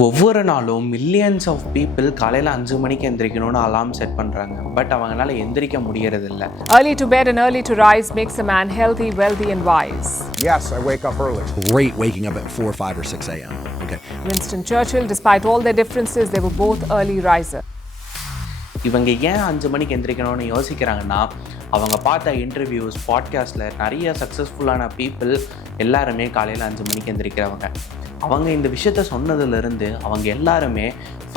ஒவ்வொரு நாளும் millions of people காலையில் 5 மணிக்கு எந்திரிக்கணும்னு அலார்ம் செட் பண்ணுறாங்க. பட் அவங்களால எந்திரிக்க முடியறதில்ல. Early to bed and early to rise makes a man healthy, wealthy and wise. Yes, I wake up early. Great waking up at 4, 5 or 6 a.m. Okay. Winston Churchill, despite all their differences, they were both early risers. இவங்க ஏன் 5 மணிக்கு எந்திரிக்கணும்னு யோசிக்கிறாங்கன்னா, அவங்க பார்த்த interviews, பாட்காஸ்ட்டில் நிறைய சக்ஸஸ்ஃபுல்லான people எல்லாருமே காலையில் 5 மணிக்கு எந்திரிக்கிறவங்க. அவங்க இந்த விஷயத்த சொன்னதுலேருந்து அவங்க எல்லாருமே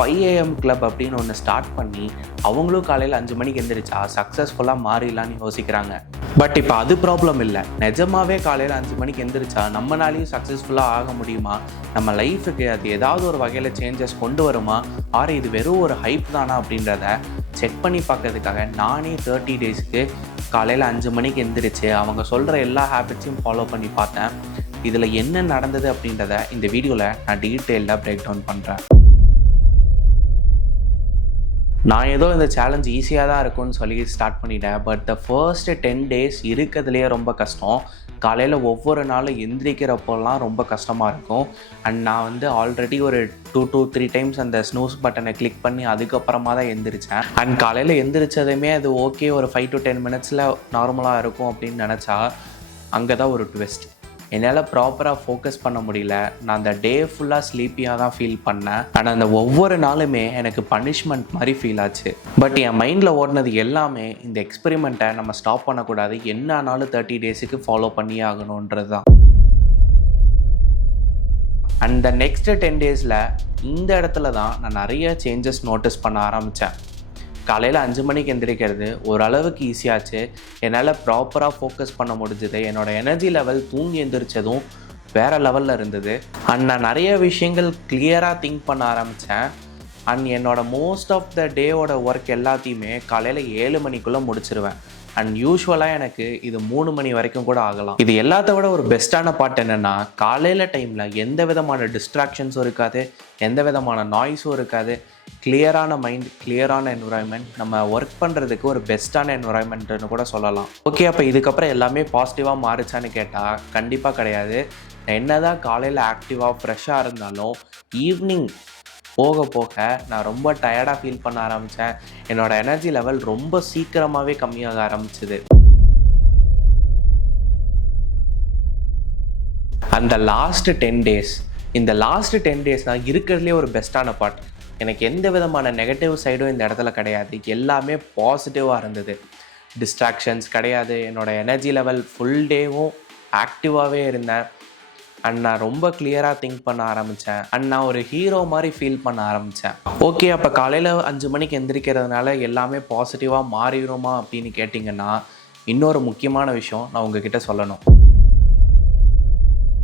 5 AM கிளப் அப்படின்னு ஒன்று ஸ்டார்ட் பண்ணி அவங்களும் காலையில் 5 மணிக்கு எந்திரிச்சா சக்ஸஸ்ஃபுல்லாக மாறிடலான்னு யோசிக்கிறாங்க. பட் இப்போ அது ப்ராப்ளம் இல்லை. நிஜமாவே காலையில் 5 மணிக்கு எந்திரிச்சா நம்மளாலையும் சக்ஸஸ்ஃபுல்லாக ஆக முடியுமா? நம்ம லைஃபுக்கு அது ஏதாவது ஒரு வகையில் சேஞ்சஸ் கொண்டு வருமா? ஆர் இது வெறும் ஒரு ஹைப் தானா அப்படின்றத செக் பண்ணி பார்க்கறதுக்காக நானே 30 டேஸ்க்கு காலையில் 5 மணிக்கு எந்திரிச்சு அவங்க சொல்கிற எல்லா ஹேபிட்ஸையும் ஃபாலோ பண்ணி பார்த்தேன். இதில் என்ன நடந்தது அப்படின்றத இந்த வீடியோவில் நான் டீட்டெயிலாக பிரேக் டவுன் பண்ணுறேன். நான் ஏதோ இந்த சேலஞ்ச் ஈஸியாக தான் இருக்கும்னு சொல்லி ஸ்டார்ட் பண்ணிட்டேன். பட் த ஃபர்ஸ்ட் 10 டேஸ் இருக்கிறதுலையே ரொம்ப கஷ்டம். காலையில் ஒவ்வொரு நாளும் எந்திரிக்கிறப்போலாம் ரொம்ப கஷ்டமாக இருக்கும். அண்ட் நான் ஆல்ரெடி ஒரு 2 to 3 டைம்ஸ் அந்த ஸ்னூஸ் பட்டனை கிளிக் பண்ணி அதுக்கப்புறமா தான் எந்திரிச்சேன். அண்ட் காலையில் எந்திரிச்சதுமே அது ஓகே ஒரு 5 to 10 மினிட்ஸில் நார்மலாக இருக்கும் அப்படின்னு நினச்சா அங்கே தான் ஒரு ட்விஸ்ட். என்னால் ப்ராப்பராக ஃபோக்கஸ் பண்ண முடியல. நான் அந்த டே ஃபுல்லாக ஸ்லீப்பியாக தான் ஃபீல் பண்ணேன். ஆனால் அந்த ஒவ்வொரு நாளுமே எனக்கு பனிஷ்மெண்ட் மாதிரி ஃபீல் ஆச்சு. பட் என் மைண்டில் ஓடினது எல்லாமே இந்த எக்ஸ்பெரிமெண்ட்டை நம்ம ஸ்டாப் பண்ணக்கூடாது, என்ன ஆனாலும் 30 டேஸுக்கு ஃபாலோ பண்ணி ஆகணுன்றது தான். அண்ட் த நெக்ஸ்ட் 10 டேஸில் இந்த இடத்துல தான் நான் நிறைய சேஞ்சஸ் நோட்டீஸ் பண்ண ஆரம்பித்தேன். காலையில் 5 மணிக்கு எந்திரிக்கிறது ஓரளவுக்கு ஈஸியாச்சு. என்னால் ப்ராப்பராக ஃபோக்கஸ் பண்ண முடிஞ்சுது. என்னோடய எனர்ஜி லெவல் தூங்கி எந்திரிச்சதும் வேறு லெவலில் இருந்தது. அண்ட் நான் நிறைய விஷயங்கள் கிளியராக திங்க் பண்ண ஆரம்பித்தேன். அண்ட் என்னோடய மோஸ்ட் ஆஃப் த டேவோட ஒர்க் எல்லாத்தையுமே காலையில் 7 மணிக்குள்ளே முடிச்சிருவேன். அண்ட் யூஸ்வலாக எனக்கு இது 3 மணி வரைக்கும் கூட ஆகலாம். இது எல்லாத்த விட ஒரு பெஸ்ட்டான பார்ட் என்னென்னா, காலையில் டைமில் எந்த விதமான டிஸ்ட்ராக்ஷன்ஸும் இருக்காது, எந்த விதமான நாய்ஸும் இருக்காது. கிளியரான மைண்ட், கிளியரான என்விரான்மெண்ட், நம்ம ஒர்க் பண்ணுறதுக்கு ஒரு பெஸ்ட்டான என்விரான்மெண்ட்டுன்னு கூட சொல்லலாம். ஓகே, அப்போ இதுக்கப்புறம் எல்லாமே பாசிட்டிவாக மாறுச்சான்னு கேட்டால் கண்டிப்பாக கிடையாது. நான் என்ன தான் காலையில் ஆக்டிவாக ஃப்ரெஷ்ஷாக இருந்தாலும் ஈவினிங் போக போக நான் ரொம்ப டயர்டாக ஃபீல் பண்ண ஆரம்பித்தேன். என்னோடய எனர்ஜி லெவல் ரொம்ப சீக்கிரமாகவே கம்மியாக ஆரம்பிச்சுது. அந்த லாஸ்ட் 10 டேஸ், இந்த லாஸ்ட் 10 டேஸ் தான் இருக்கிறதுலே ஒரு பெஸ்ட்டான பார்ட். எனக்கு எந்த விதமான நெகட்டிவ் சைடும் இந்த இடத்துல கிடையாது. எல்லாமே பாசிட்டிவாக இருந்தது. டிஸ்ட்ராக்ஷன்ஸ் கிடையாது. என்னோடய எனர்ஜி லெவல் ஃபுல் டேவும் ஆக்டிவாகவே இருந்தேன். அண்ட் நான் ரொம்ப கிளியராக திங்க் பண்ண ஆரம்பித்தேன். அண்ட் நான் ஒரு ஹீரோ மாதிரி ஃபீல் பண்ண ஆரம்பித்தேன். ஓகே, அப்போ காலையில் 5 மணிக்கு எந்திரிக்கிறதுனால எல்லாமே பாசிட்டிவாக மாறிடுமா அப்படின்னு கேட்டிங்கன்னா, இன்னொரு முக்கியமான விஷயம் நான் உங்ககிட்ட சொல்லணும்.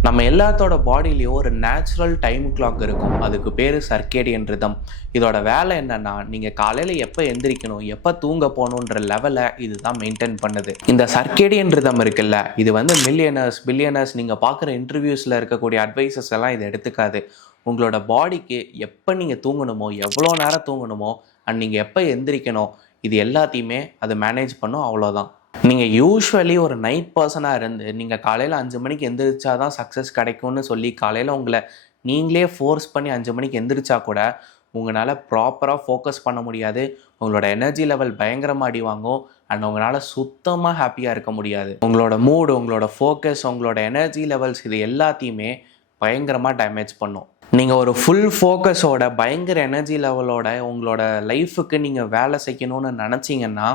நம்ம எல்லாத்தோட பாடியிலையும் ஒரு நேச்சுரல் டைம் கிளாக் இருக்கும். அதுக்கு பேர் சர்க்கேடியன் ரிதம். இதோட வேலை என்னென்னா, நீங்கள் காலையில் எப்போ எந்திரிக்கணும், எப்போ தூங்க போகணுன்ற லெவலை இது தான் மெயின்டைன் பண்ணுது. இந்த சர்க்கேடியன் ரிதம் இருக்குல்ல, இது மில்லியனர்ஸ், பில்லியனர்ஸ் நீங்கள் பார்க்குற இன்டர்வியூஸில் இருக்கக்கூடிய அட்வைசஸ் எல்லாம் இது எடுத்துக்காது. உங்களோட பாடிக்கு எப்போ நீங்கள் தூங்கணுமோ, எவ்வளோ நேரம் தூங்கணுமோ, அண்ட் நீங்கள் எப்போ எந்திரிக்கணும், இது எல்லாத்தையுமே அது மேனேஜ் பண்ணும். அவ்வளோதான். நீங்கள் யூஸ்வலி ஒரு நைட் பர்சனாக இருந்து நீங்கள் காலையில் 5 மணிக்கு எந்திரிச்சா தான் சக்ஸஸ் கிடைக்கும்னு சொல்லி காலையில் உங்களை நீங்களே ஃபோர்ஸ் பண்ணி 5 மணிக்கு எந்திரிச்சா கூட உங்களால் ப்ராப்பராக ஃபோக்கஸ் பண்ண முடியாது. உங்களோட எனர்ஜி லெவல் பயங்கரமாக அடி வாங்கும். அண்ட் உங்களால் சுத்தமாக ஹாப்பியாக இருக்க முடியாது. உங்களோட மூடு, உங்களோட ஃபோக்கஸ், உங்களோட எனர்ஜி லெவல்ஸ் இது எல்லாத்தையுமே பயங்கரமாக டேமேஜ் பண்ணும். நீங்கள் ஒரு ஃபுல் ஃபோக்கஸோட பயங்கர எனர்ஜி லெவலோட உங்களோட லைஃபுக்கு நீங்கள் வேலை செய்யணும்னு நினச்சிங்கன்னா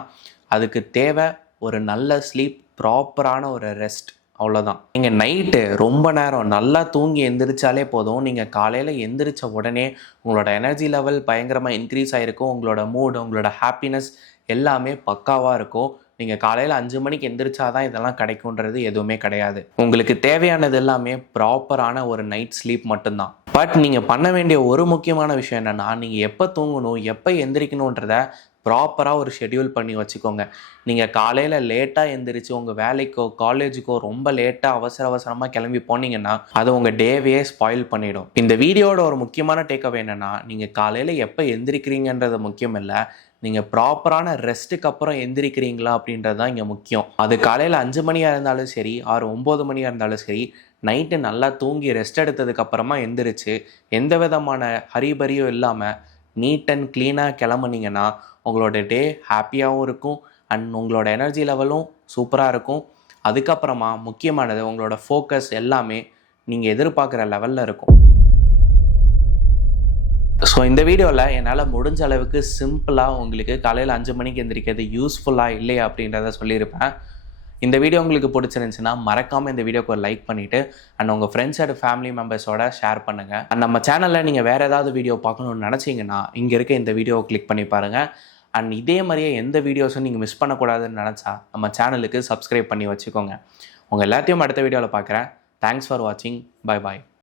அதுக்கு தேவை ஒரு நல்ல ஸ்லீப், ப்ராப்பரான ஒரு ரெஸ்ட். அவ்வளோதான். நீங்கள் நைட்டு ரொம்ப நேரம் நல்லா தூங்கி எந்திரிச்சாலே போதும். நீங்கள் காலையில் எந்திரிச்ச உடனே உங்களோட எனர்ஜி லெவல் பயங்கரமாக இன்க்ரீஸ் ஆகிருக்கும். உங்களோட மூடு, உங்களோட ஹாப்பினஸ் எல்லாமே பக்காவாக இருக்கும். நீங்கள் காலையில் 5 மணிக்கு எந்திரிச்சா தான் இதெல்லாம் கிடைக்குன்றது எதுவுமே கிடையாது. உங்களுக்கு தேவையானது எல்லாமே ப்ராப்பரான ஒரு நைட் ஸ்லீப் மட்டும்தான். பட் நீங்கள் பண்ண வேண்டிய ஒரு முக்கியமான விஷயம் என்னென்னா, நீங்கள் எப்போ தூங்கணும், எப்போ எந்திரிக்கணுன்றத ப்ராப்பராக ஒரு ஷெட்யூல் பண்ணி வச்சுக்கோங்க. நீங்கள் காலையில் லேட்டாக எந்திரிச்சு உங்கள் வேலைக்கோ காலேஜுக்கோ ரொம்ப லேட்டாக அவசரமாக கிளம்பி போனீங்கன்னா அது உங்கள் டேவையே ஸ்பாயில் பண்ணிடும். இந்த வீடியோட ஒரு முக்கியமான டேக்அவே என்னென்னா, நீங்கள் காலையில் எப்போ எந்திரிக்கிறீங்கன்றது முக்கியம் இல்லை, நீங்கள் ப்ராப்பரான ரெஸ்ட்டுக்கு அப்புறம் எந்திரிக்கிறீங்களா அப்படின்றது தான் இங்கே முக்கியம். அது காலையில் 5 மணியாக இருந்தாலும் சரி, 9 மணியாக இருந்தாலும் சரி, நைட்டு நல்லா தூங்கி ரெஸ்ட் எடுத்ததுக்கப்புறமா எந்திரிச்சு எந்த விதமான ஹரிபரியும் இல்லாமல் நீட் அண்ட் க்ளீனாக கிளம்புனீங்கன்னா உங்களோட டே ஹாப்பியாகவும் இருக்கும் அண்ட் உங்களோட எனர்ஜி லெவலும் சூப்பராக இருக்கும். அதுக்கப்புறமா முக்கியமானது உங்களோட ஃபோக்கஸ் எல்லாமே நீங்கள் எதிர்பார்க்குற லெவலில் இருக்கும். ஸோ இந்த வீடியோவில் என்னால் முடிஞ்ச அளவுக்கு சிம்பிளாக உங்களுக்கு காலையில் 5 மணிக்கு எந்திரிக்கிறது யூஸ்ஃபுல்லாக இல்லையா அப்படின்றத சொல்லியிருப்பேன். இந்த வீடியோ உங்களுக்கு பிடிச்சிருந்துச்சுன்னா மறக்காமல் இந்த வீடியோக்கு ஒரு லைக் பண்ணிவிட்டு அண்ட் உங்கள் ஃப்ரெண்ட்ஸ் அண்ட் ஃபேமிலி மெம்பர்ஸோட ஷேர் பண்ணுங்கள். அண்ட் நம்ம சேனலில் நீங்கள் வேறு ஏதாவது வீடியோ பார்க்கணுன்னு நினச்சிங்கன்னா இங்கே இருக்க இந்த வீடியோவை கிளிக் பண்ணி பாருங்கள். அண்ட் இதே மாதிரியே எந்த வீடியோஸும் நீங்கள் மிஸ் பண்ணக்கூடாதுன்னு நினச்சா நம்ம சேனலுக்கு சப்ஸ்கிரைப் பண்ணி வச்சுக்கோங்க. உங்கள் எல்லாத்தையும் அடுத்த வீடியோவில் பார்க்குறேன். தேங்க்ஸ் ஃபார் வாட்சிங். Bye bye.